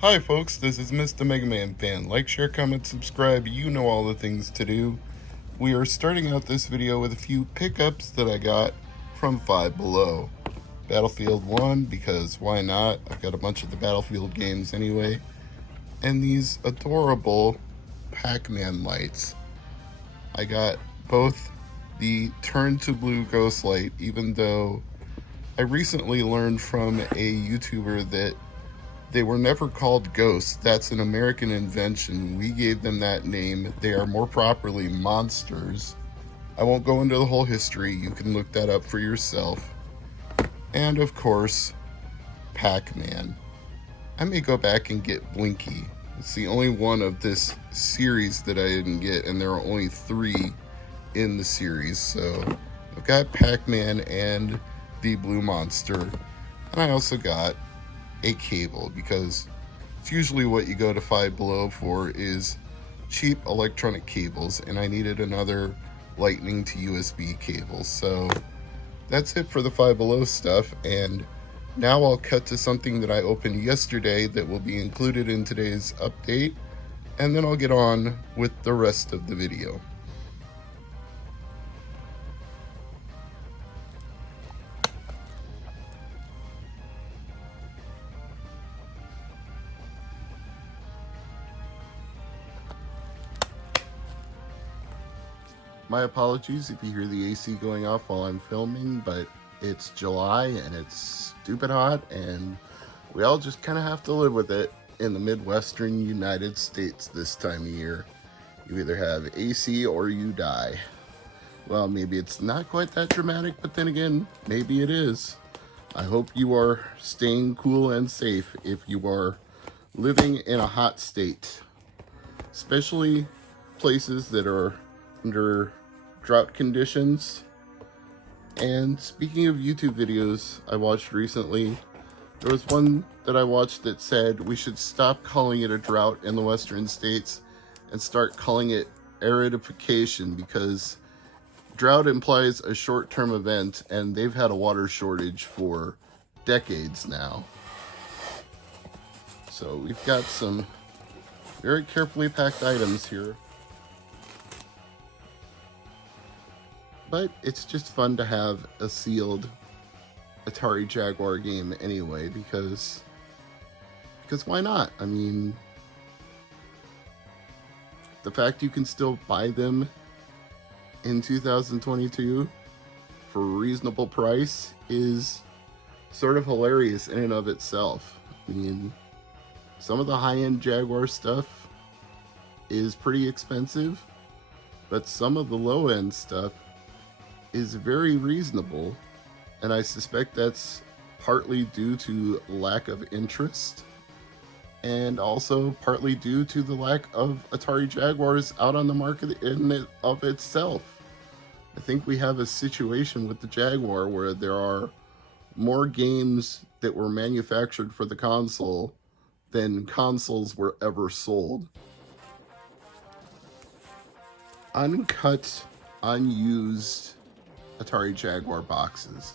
Hi folks, this is Mr. MegaManFan. Like, share, comment, subscribe, you know all the things to do. We are starting out this video with a few pickups that I got from Five Below. Battlefield 1, because why not? I've got a bunch of the Battlefield games anyway. And these adorable Pac-Man lights. I got both the Turn to Blue Ghost light, even though I recently learned from a YouTuber that they were never called ghosts. That's an American invention. We gave them that name. They are more properly monsters. I won't go into the whole history. You can look that up for yourself. And of course, Pac-Man. I may go back and get Blinky. It's the only one of this series that I didn't get, and there are only 3 in the series. So I've got Pac-Man and the Blue Monster. And I also got a cable, because it's usually what you go to Five Below for is cheap electronic cables, and I needed another lightning to USB cable. So that's it for the Five Below stuff, and now I'll cut to something that I opened yesterday that will be included in today's update, and then I'll get on with the rest of the video. My apologies if you hear the AC going off while I'm filming, but it's July and it's stupid hot, and we all just kind of have to live with it in the Midwestern United States this time of year. You either have AC or you die. Well, maybe it's not quite that dramatic, but then again, maybe it is. I hope you are staying cool and safe if you are living in a hot state, especially places that are under drought conditions. And speaking of YouTube videos I watched recently, there was one that I watched that said we should stop calling it a drought in the western states and start calling it aridification, because drought implies a short-term event, and they've had a water shortage for decades now. So we've got some very carefully packed items here. But it's just fun to have a sealed Atari Jaguar game anyway, because why not? I mean, the fact you can still buy them in 2022 for a reasonable price is sort of hilarious in and of itself. I mean, some of the high-end Jaguar stuff is pretty expensive, but some of the low-end stuff is very reasonable, and I suspect that's partly due to lack of interest, and also partly due to the lack of Atari Jaguars out on the market in and of itself. I think we have a situation with the Jaguar where there are more games that were manufactured for the console than consoles were ever sold. Uncut, unused Atari Jaguar boxes.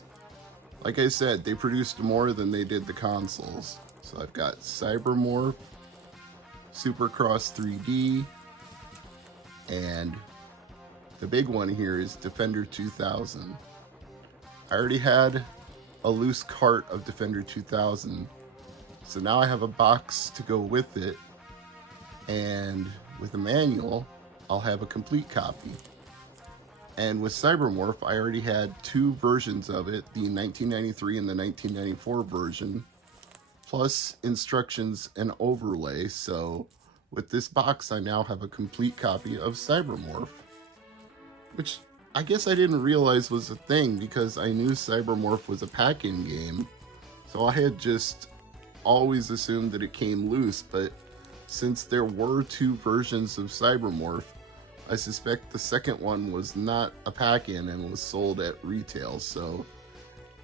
Like I said, they produced more than they did the consoles. So I've got Cybermorph, Supercross 3D, and the big one here is Defender 2000. I already had a loose cart of Defender 2000, so now I have a box to go with it, and with a manual, I'll have a complete copy. And with Cybermorph, I already had 2 versions of it, the 1993 and the 1994 version, plus instructions and overlay. So with this box, I now have a complete copy of Cybermorph, which I guess I didn't realize was a thing, because I knew Cybermorph was a pack-in game. So I had just always assumed that it came loose, but since there were 2 versions of Cybermorph, I suspect the second one was not a pack-in and was sold at retail, so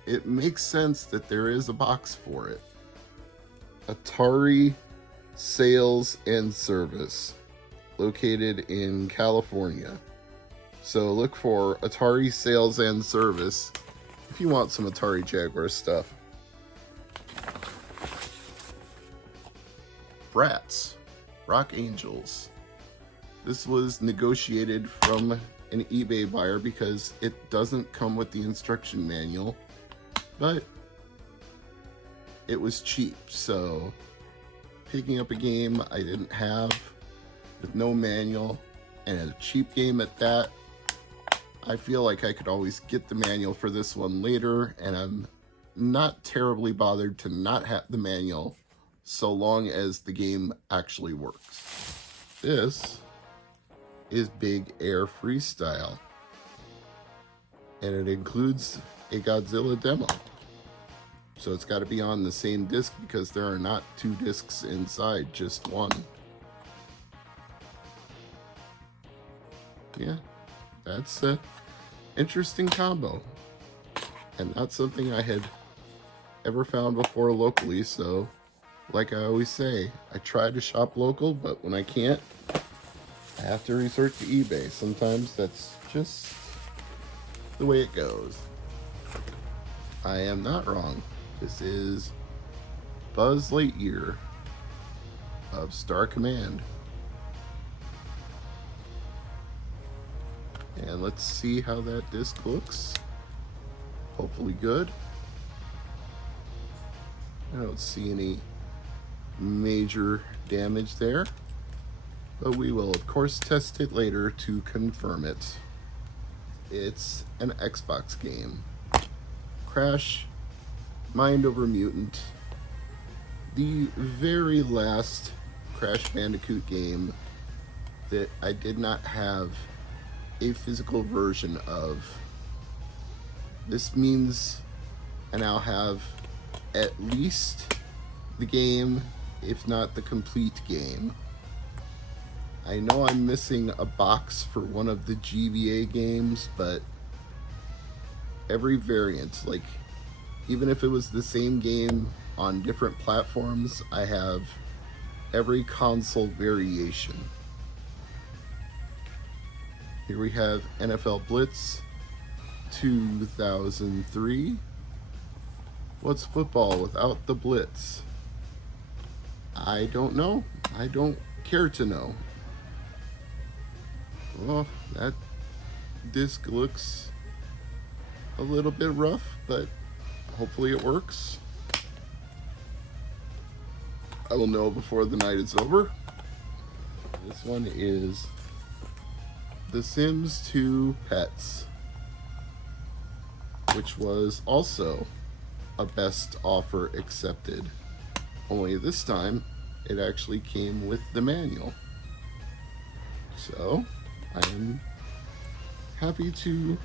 it makes sense that there is a box for it. Atari Sales and Service, located in California. So look for Atari Sales and Service if you want some Atari Jaguar stuff. Brats, Rock Angels. This was negotiated from an eBay buyer because it doesn't come with the instruction manual, but it was cheap, so picking up a game I didn't have with no manual and a cheap game at that, I feel like I could always get the manual for this one later, and I'm not terribly bothered to not have the manual so long as the game actually works. This is Big Air Freestyle, and it includes a Godzilla demo. So it's got to be on the same disc because there are not two discs inside, just one. Yeah, that's an interesting combo, and not something I had ever found before locally. So like I always say, I try to shop local, but when I can't, I have to resort to eBay. Sometimes that's just the way it goes. I am not wrong. This is Buzz Lightyear of Star Command. And let's see how that disc looks. Hopefully good. I don't see any major damage there, but we will of course test it later to confirm it. It's an Xbox game. Crash Mind Over Mutant, the very last Crash Bandicoot game that I did not have a physical version of. This means I now have at least the game, if not the complete game. I know I'm missing a box for one of the GBA games, but every variant, like even if it was the same game on different platforms, I have every console variation. Here we have NFL Blitz 2003. What's football without the Blitz? I don't know. I don't care to know. Well, that disc looks a little bit rough, but hopefully it works. I will know before the night is over. This one is The Sims 2 Pets, which was also a best offer accepted. Only this time, it actually came with the manual. So, I am happy to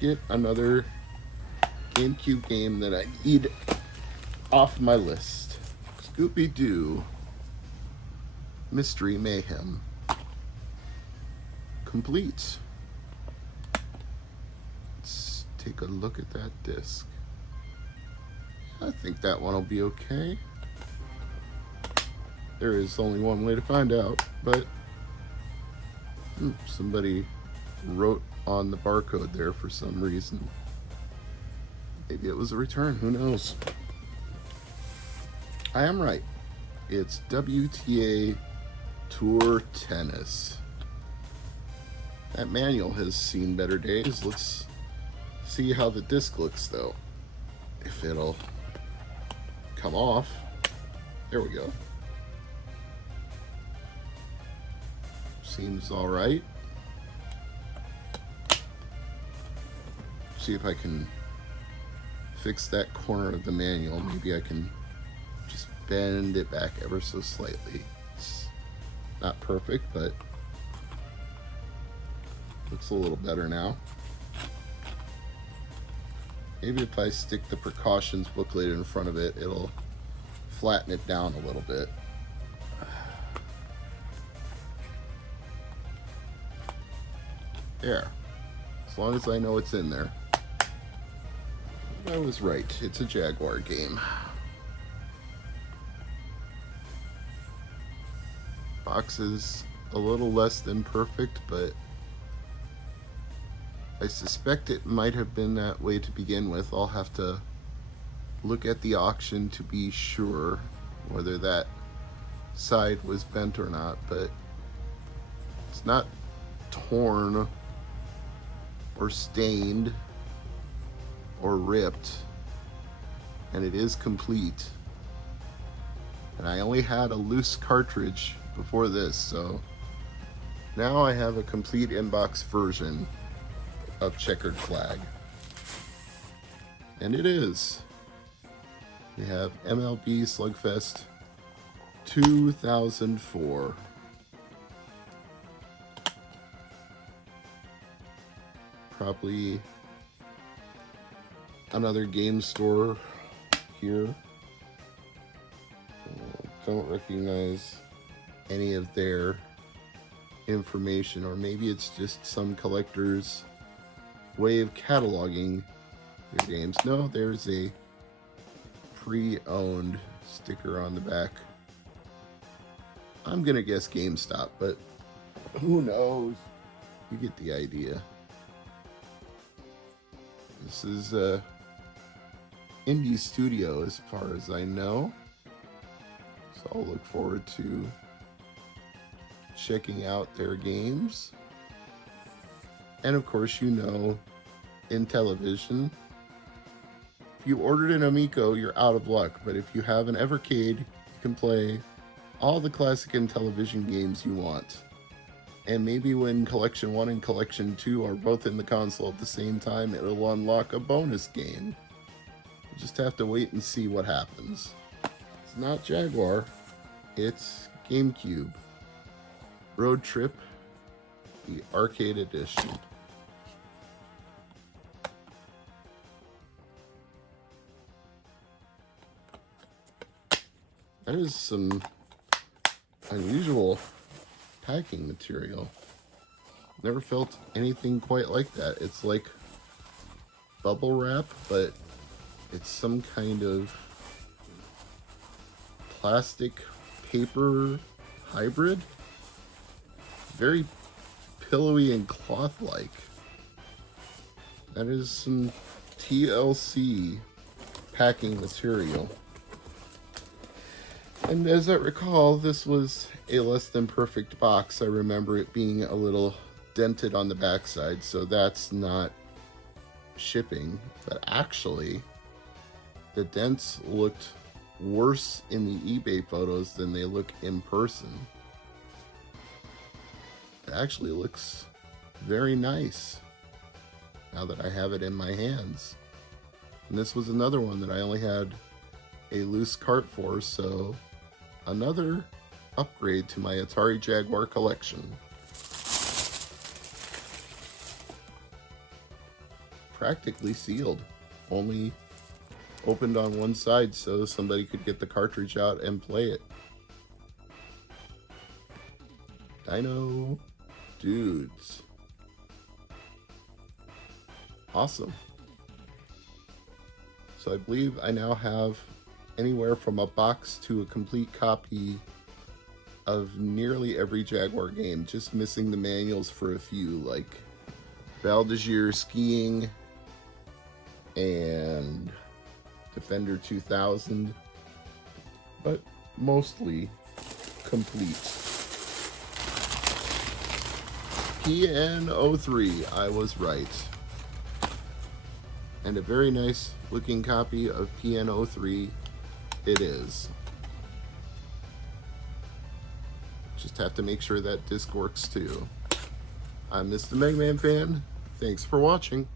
get another GameCube game that I need off my list. Scooby-Doo Mystery Mayhem. Complete. Let's take a look at that disc. I think that one will be okay. There is only one way to find out, but somebody wrote on the barcode there for some reason. Maybe it was a return, who knows? I am right. It's WTA Tour Tennis. That manual has seen better days. Let's see how the disc looks though. If it'll come off. There we go. Seems all right. See if I can fix that corner of the manual. Maybe I can just bend it back ever so slightly. It's not perfect, but looks a little better now. Maybe if I stick the precautions booklet in front of it, it'll flatten it down a little bit. There. As long as I know it's in there. I was right. It's a Jaguar game. Box is a little less than perfect, but I suspect it might have been that way to begin with. I'll have to look at the auction to be sure whether that side was bent or not, but it's not torn or stained or ripped, and it is complete. And I only had a loose cartridge before this, so now I have a complete inbox version of Checkered Flag. And it is. We have MLB Slugfest 2004. Probably another game store here. Don't recognize any of their information, or maybe it's just some collector's way of cataloging their games. No, there's a pre-owned sticker on the back. I'm gonna guess GameStop, but who knows? You get the idea. This is indie studio as far as I know, so I'll look forward to checking out their games. And of course, you know, in television, if you ordered an Amico, you're out of luck, but if you have an Evercade, you can play all the classic Intellivision games you want. And maybe when Collection 1 and Collection 2 are both in the console at the same time, it'll unlock a bonus game. You just have to wait and see what happens. It's not Jaguar, it's GameCube. Road Trip, the arcade edition. That is some unusual packing material. Never felt anything quite like that. It's like bubble wrap, but it's some kind of plastic paper hybrid. Very pillowy and cloth-like. That is some TLC packing material. And as I recall, this was a less than perfect box. I remember it being a little dented on the backside, so that's not shipping. But actually, the dents looked worse in the eBay photos than they look in person. It actually looks very nice now that I have it in my hands. And this was another one that I only had a loose cart for, so another upgrade to my Atari Jaguar collection. Practically sealed, only opened on one side so somebody could get the cartridge out and play it. Dino Dudes. Awesome. So I believe I now have anywhere from a box to a complete copy of nearly every Jaguar game, just missing the manuals for a few, like Valdezir Skiing and Defender 2000, but mostly complete. PN03, I was right. And a very nice looking copy of PN03 it is. Just have to make sure that disc works too. I'm Mr. MegaManFan. Thanks for watching.